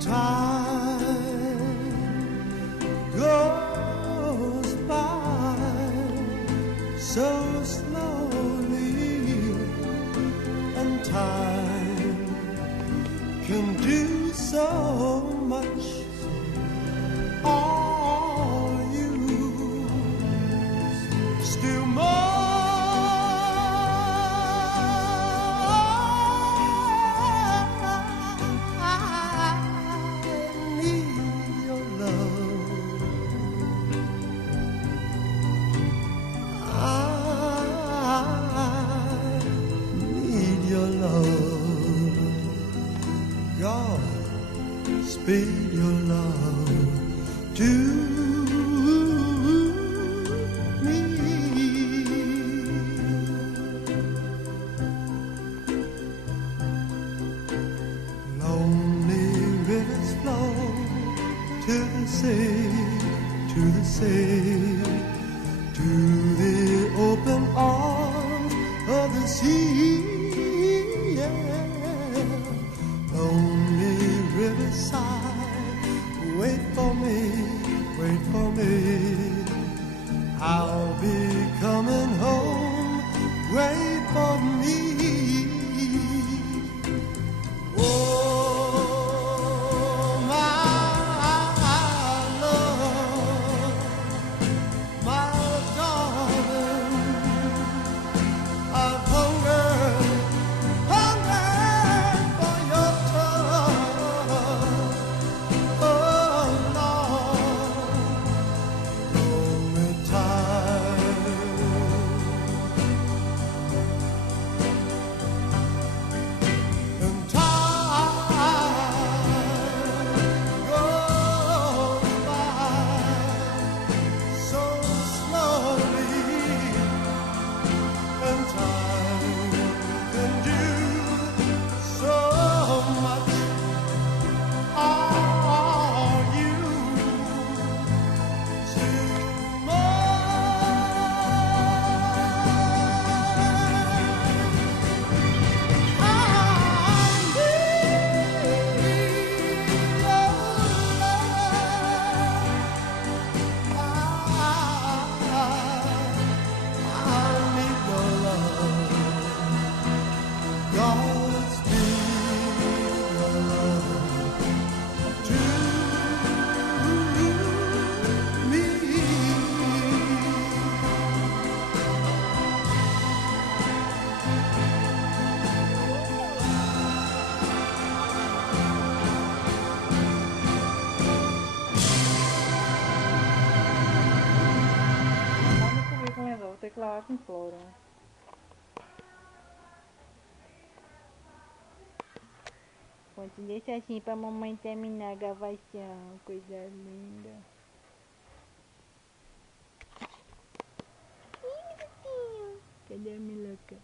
Time goes by so slowly, and time can do so much. Are you still more? God, speed your love to me. Lonely rivers flow to the sea, to the sea, to the open arms of the sea. Lonely riverside, wait for me, wait for me. I'll be coming home, wait for me. Oh, my love, my darling, I've hungered for your touch. Oh Lord, lonely time. And time goes by so slowly, and time can do so much. Are you still mine? I need your love. God's your love to me. Manda o currículo, Enzo. Vou ter que lavar com cloro. Deixa assim pra mamãe terminar a gravação. Coisa linda. Ih, bonitinho. Cadê a Miloca?